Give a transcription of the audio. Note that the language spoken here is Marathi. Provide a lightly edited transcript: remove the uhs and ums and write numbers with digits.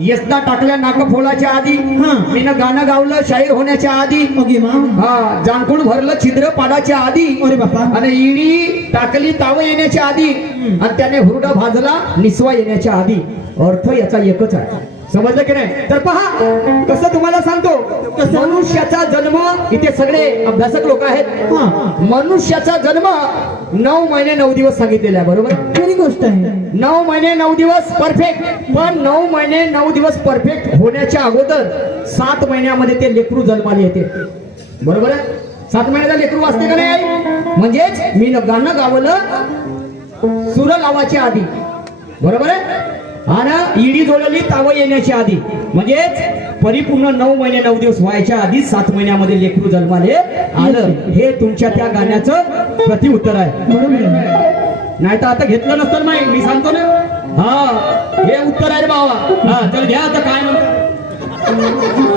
येसना टाकल्या नाकफोलाच्या आधी, मी गाणं गावलं शाहीर होण्याच्या आधी, हा जाणकून भरलं छिद्र पाडाच्या आधी, अरे बापा, आणि इडी टाकली ताव येण्याच्या आधी, आणि त्याने हुरडा भाजला निस्वा येण्याच्या आधी. अर्थ याचा एकच आहे. समजलं की नाही? तर पहा कसं तुम्हाला सांगतो, मनुष्याचा जन्म, इथे सगळे अभ्यासक लोक आहेत, मनुष्याचा जन्म 9 महिने 9 दिवस सांगितलेला आहे. बरोबर? खरी गोष्ट आहे. 9 महिने 9 दिवस परफेक्ट. पण 9 महिने 9 दिवस परफेक्ट होण्याच्या अगोदर 7 महिन्यामध्ये ते लेकरू जन्माला येते. बरोबर आहे? 7 महिन्याचा लेकरू असते का नाही? म्हणजेच मी गाणं गावलं सूर लावाच्या आधी. बरोबर आहे? आणि इडी जोडली ताव येण्याच्या आधी, म्हणजेच परिपूर्ण 9 महिने 9 दिवस व्हायच्या आधी 7 महिन्यामध्ये लेकरू जन्माले आलं. हे तुमच्या त्या गाण्याचं प्रतिउत्तर आहे. बरोबर. नाही तर आता घेतलं नसतं नाही, मी सांगतो ना. हा, हे उत्तर आहे रे बाबा. हा, चल घ्या आता काय म्हणतो.